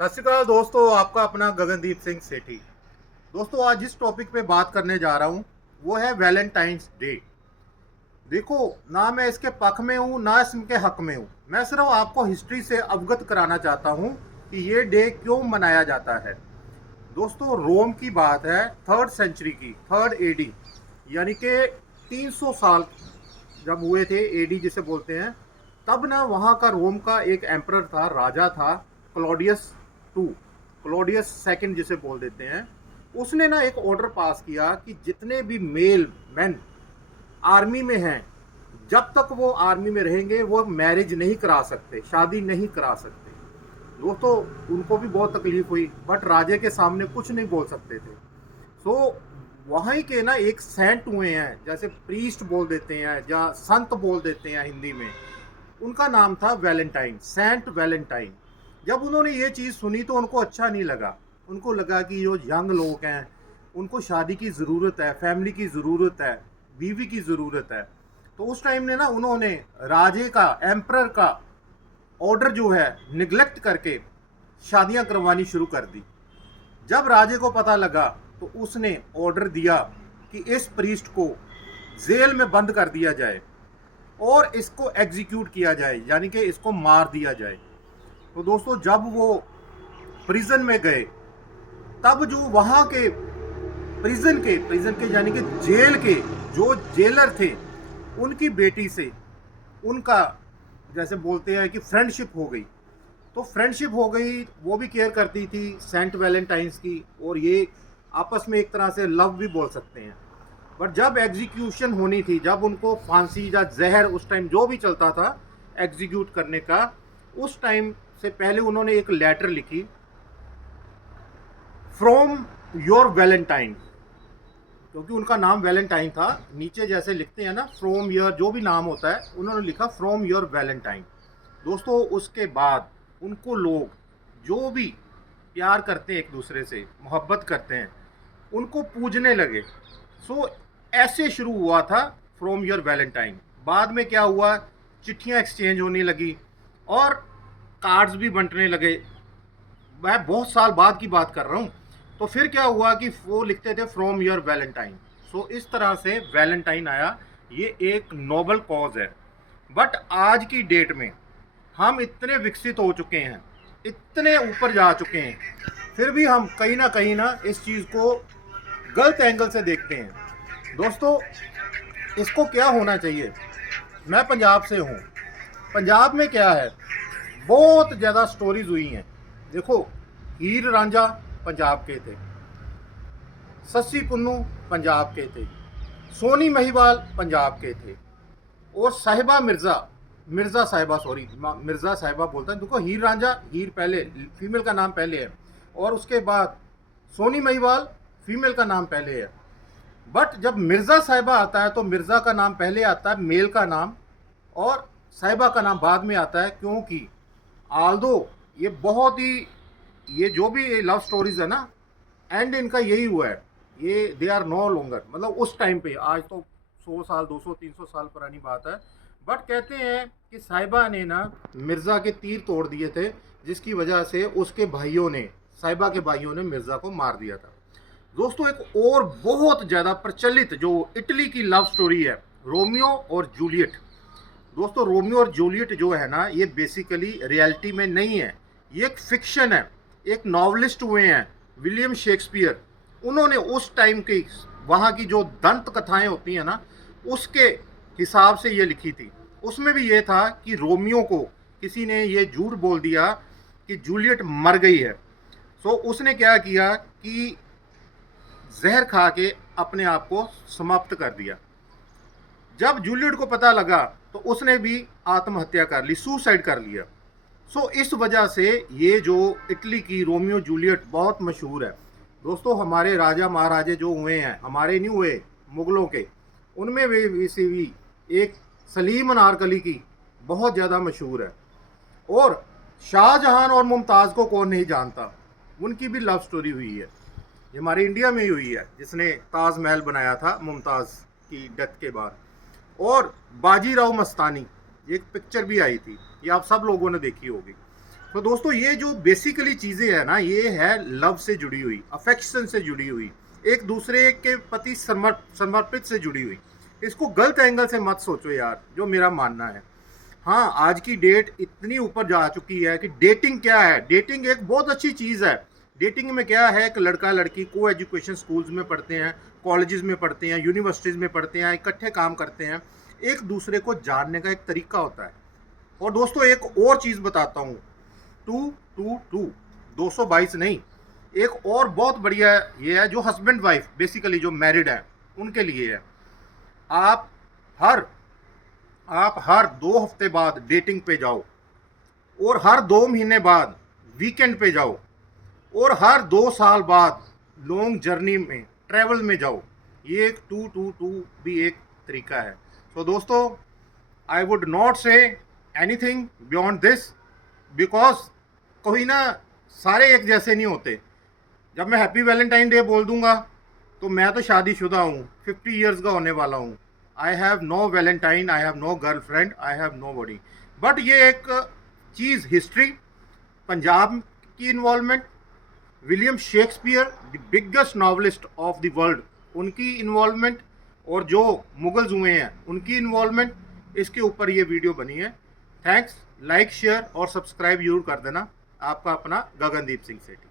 सत श्रीकाल दोस्तों, आपका अपना गगनदीप सिंह सेठी। दोस्तों, आज जिस टॉपिक पे बात करने जा रहा हूँ वो है वैलेंटाइंस डे। देखो, ना मैं इसके पक्ष में हूँ ना इसके हक में हूँ। मैं सिर्फ आपको हिस्ट्री से अवगत कराना चाहता हूँ कि ये डे क्यों मनाया जाता है। दोस्तों, रोम की बात है, थर्ड सेंचुरी की, थर्ड एडी, यानी कि 300 साल जब हुए थे, एडी जिसे बोलते हैं। तब ना वहाँ का रोम का एक एम्परर था, राजा था, क्लॉडियस टू, क्लॉडियस सेकंड जिसे बोल देते हैं। उसने ना एक ऑर्डर पास किया कि जितने भी मेल मैन आर्मी में हैं, जब तक वो आर्मी में रहेंगे वो मैरिज नहीं करा सकते, शादी नहीं करा सकते। दोस्तों, उनको भी बहुत तकलीफ हुई, बट राजे के सामने कुछ नहीं बोल सकते थे। सो वहीं के ना एक सेंट हुए हैं, जैसे प्रीस्ट बोल देते हैं या संत बोल देते हैं हिंदी में। उनका नाम था वैलेंटाइन, सेंट वैलेंटाइन। जब उन्होंने ये चीज़ सुनी तो उनको अच्छा नहीं लगा। उनको लगा कि जो यंग लोग हैं उनको शादी की ज़रूरत है, फैमिली की ज़रूरत है, बीवी की ज़रूरत है। तो उस टाइम ने ना उन्होंने राजे का, एम्परर का ऑर्डर जो है निगलेक्ट करके शादियां करवानी शुरू कर दी। जब राजे को पता लगा तो उसने ऑर्डर दिया कि इस प्रीस्ट को जेल में बंद कर दिया जाए और इसको एग्जीक्यूट किया जाए, यानी कि इसको मार दिया जाए। तो दोस्तों, जब वो प्रिजन में गए तब जो वहां के प्रिजन के यानी कि जेल के जो जेलर थे, उनकी बेटी से उनका, जैसे बोलते हैं कि फ्रेंडशिप हो गई। तो फ्रेंडशिप हो गई, वो भी केयर करती थी सेंट वैलेंटाइंस की, और ये आपस में एक तरह से लव भी बोल सकते हैं। बट जब एग्जीक्यूशन होनी थी, जब उनको फांसी या जहर, उस टाइम जो भी चलता था एग्जीक्यूट करने का, उस टाइम से पहले उन्होंने एक लेटर लिखी, फ्रॉम योर वैलेंटाइन, क्योंकि उनका नाम वैलेंटाइन था। नीचे जैसे लिखते हैं ना, फ्रॉम योर, जो भी नाम होता है, उन्होंने लिखा फ्रॉम योर वैलेंटाइन। दोस्तों, उसके बाद उनको लोग जो भी प्यार करते हैं, एक दूसरे से मोहब्बत करते हैं, उनको पूजने लगे। सो ऐसे शुरू हुआ था फ्रॉम योर वैलेंटाइन। बाद में क्या हुआ, चिट्ठियाँ एक्सचेंज होने लगी और कार्ड्स भी बंटने लगे। मैं बहुत साल बाद की बात कर रहा हूँ। तो फिर क्या हुआ कि वो लिखते थे फ्रॉम योर वैलेंटाइन। सो इस तरह से वैलेंटाइन आया। ये एक नोबल कॉज है। बट आज की डेट में हम इतने विकसित हो चुके हैं, इतने ऊपर जा चुके हैं, फिर भी हम कहीं ना इस चीज़ को गलत एंगल से देखते हैं। दोस्तों, इसको क्या होना चाहिए। मैं पंजाब से हूँ। पंजाब में क्या है, बहुत ज़्यादा स्टोरीज हुई हैं। देखो, हीर रांझा पंजाब के थे, सस्सी पुन्नू पंजाब के थे, सोनी महिवाल पंजाब के थे, और साहिबा मिर्ज़ा, मिर्ज़ा साहिबा, सॉरी मिर्ज़ा साहिबा बोलता है। देखो, हीर रांझा, हीर पहले, फीमेल का नाम पहले है, और उसके बाद सोनी महिवाल, फीमेल का नाम पहले है। बट जब मिर्ज़ा साहिबा आता है तो मिर्ज़ा का नाम पहले आता है, मेल का नाम, और साहिबा का नाम बाद में आता है। क्योंकि आल्दो ये बहुत ही, ये जो भी लव स्टोरीज है ना, एंड इनका यही हुआ है। ये दे आर नो लॉन्गर, मतलब उस टाइम पे, आज तो 100 साल, 200, 300 साल पुरानी बात है। बट कहते हैं कि साहिबा ने ना मिर्ज़ा के तीर तोड़ दिए थे, जिसकी वजह से उसके भाइयों ने, साहिबा के भाइयों ने मिर्ज़ा को मार दिया था। दोस्तों, एक और बहुत ज़्यादा प्रचलित जो इटली की लव स्टोरी है, रोमियो और जूलियट। दोस्तों, रोमियो और जूलियट जो है ना, ये बेसिकली रियलिटी में नहीं है, ये एक फिक्शन है। एक नॉवलिस्ट हुए हैं विलियम शेक्सपियर, उन्होंने उस टाइम की, वहाँ की जो दंत कथाएं होती हैं ना, उसके हिसाब से ये लिखी थी। उसमें भी ये था कि रोमियो को किसी ने ये झूठ बोल दिया कि जूलियट मर गई है। सो उसने क्या किया कि जहर खा के अपने आप को समाप्त कर दिया। जब जूलियट को पता लगा तो उसने भी आत्महत्या कर ली, सुसाइड कर लिया। सो इस वजह से ये जो इटली की रोमियो जूलियट बहुत मशहूर है। दोस्तों, हमारे राजा महाराजे जो हुए हैं, हमारे नहीं हुए, मुगलों के, उनमें भी एक सलीम अनारकली की बहुत ज़्यादा मशहूर है। और शाहजहां और मुमताज़ को कौन नहीं जानता, उनकी भी लव स्टोरी हुई है। ये हमारे इंडिया में ही हुई है, जिसने ताजमहल बनाया था मुमताज़ की डेथ के बाद। और बाजीराव मस्तानी, एक पिक्चर भी आई थी, ये आप सब लोगों ने देखी होगी। तो दोस्तों ये जो बेसिकली चीज़ें हैं ना, ये है लव से जुड़ी हुई, अफेक्शन से जुड़ी हुई, एक दूसरे के प्रति समर्पित से जुड़ी हुई। इसको गलत एंगल से मत सोचो यार, जो मेरा मानना है। हाँ, आज की डेट इतनी ऊपर जा चुकी है कि डेटिंग क्या है, डेटिंग एक बहुत अच्छी चीज़ है। डेटिंग में क्या है, एक लड़का लड़की को एजुकेशन स्कूल्स में पढ़ते हैं, कॉलेजेस में पढ़ते हैं, यूनिवर्सिटीज़ में पढ़ते हैं, इकट्ठे काम करते हैं, एक दूसरे को जानने का एक तरीका होता है। और दोस्तों एक और चीज़ बताता हूँ, 222 222 नहीं, एक और बहुत बढ़िया ये है जो हस्बैंड वाइफ बेसिकली जो मैरिड है उनके लिए है। आप हर आप हर 2 हफ्ते बाद डेटिंग पे जाओ, और हर 2 महीने बाद वीकेंड पे जाओ, और हर 2 साल बाद लॉन्ग जर्नी में ट्रैवल में जाओ। ये एक 222 भी एक तरीका है। तो दोस्तों I would not say anything beyond this, because कोई ना, सारे एक जैसे नहीं होते। जब मैं हैप्पी वैलेंटाइन डे बोल दूंगा तो मैं तो शादीशुदा हूँ, 50 ईयर्स का होने वाला हूँ। I have no valentine, I have no girlfriend, I have nobody. But ये एक चीज़ हिस्ट्री, पंजाब की involvement, William Shakespeare the biggest novelist of the world, उनकी इन्वॉल्वमेंट, और जो मुगल्स हुए हैं उनकी इन्वॉल्वमेंट, इसके ऊपर ये वीडियो बनी है। थैंक्स, लाइक शेयर और सब्सक्राइब जरूर कर देना। आपका अपना गगनदीप सिंह सेठी।